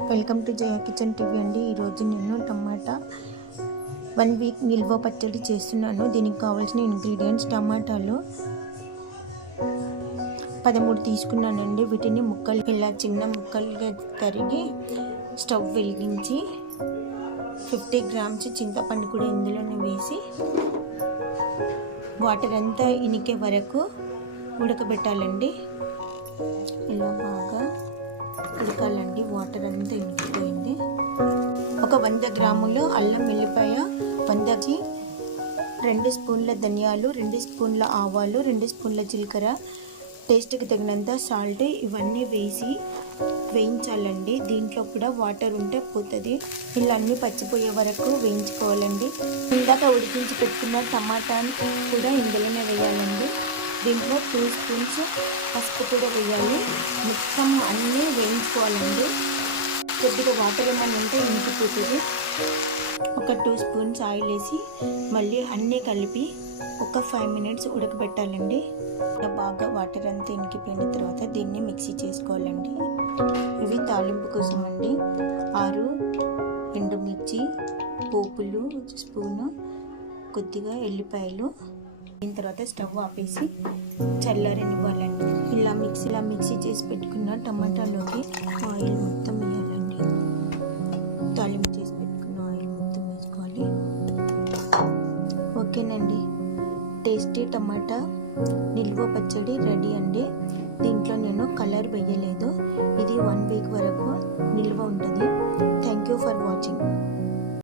Welcome to Jaya kitchen TV అండి. ఈరోజు నేను టమాటా 1 వీక్ నిల్వ పచ్చడి చేస్తున్నాను. దీనికి కావాల్సిన ఇంగ్రీడియంట్స్ టమాటాలు 13 తీసుకున్నానండి. వీటిని ముక్కలు ఇలా చిన్న ముక్కలుగా తరిగి స్టవ్ వెలిగించి 50 గ్రామ్స్ చింతపండు కూడా ఇందులోనే వేసి వాటర్ అంతా ఇనికే వరకు ఉడకబెట్టాలండి. ఇలా బాగా ఉడకాలండి. వాటర్ అంతా ఇంకిపోయింది. ఒక 100 గ్రాములు అల్లం వెల్లిపాయ, 100కి 2 స్పూన్ల ధనియాలు, 2 స్పూన్ల ఆవాలు, 2 స్పూన్ల జీలకర్ర, టేస్ట్కి తగినంత సాల్ట్ ఇవన్నీ వేసి వేయించాలండి. దీంట్లో కూడా వాటర్ ఉంటే పోతుంది. ఇలా అన్నీ పచ్చిపోయే వరకు వేయించుకోవాలండి. ఇందాక ఉడికించి పెట్టుకున్న టమాటాని కూడా ఇందులోనే వేయాలండి. దీంట్లో 2 స్పూన్స్ పసుపు కూడా వేయాలి. మొత్తం అన్నీ వేయించుకోవాలండి. కొద్దిగా వాటర్ ఏమైనా ఉంటే ఇంకిపోతుంది. ఒక 2 స్పూన్స్ ఆయిల్ వేసి మళ్ళీ అన్నీ కలిపి ఒక 5 మినిట్స్ ఉడకబెట్టాలండి. బాగా వాటర్ అంతా ఇంకిపోయిన తర్వాత దీన్ని మిక్సీ చేసుకోవాలండి. ఇవి తాలింపు కోసం అండి. 6 ఎండుమిర్చి, పోపులు స్పూను, కొద్దిగా ఎల్లిపాయలు. దీని తర్వాత స్టవ్ ఆపేసి చల్లారనివ్వాలండి. ఇలా మిక్సీ చేసి పెట్టుకున్న టమాటాలోకి ఆయిల్ మొత్తం వేయాలండి. తాలింపు చేసి పెట్టుకున్న ఆయిల్ మొత్తం వేసుకోవాలి. ఓకేనండి, టేస్టీ టమాటా నిల్వ పచ్చడి రెడీ అండి. దీంట్లో నేను కలర్ వేయలేదు. ఇది 1 వీక్ వరకు నిల్వ ఉంటుంది. Thank you for watching.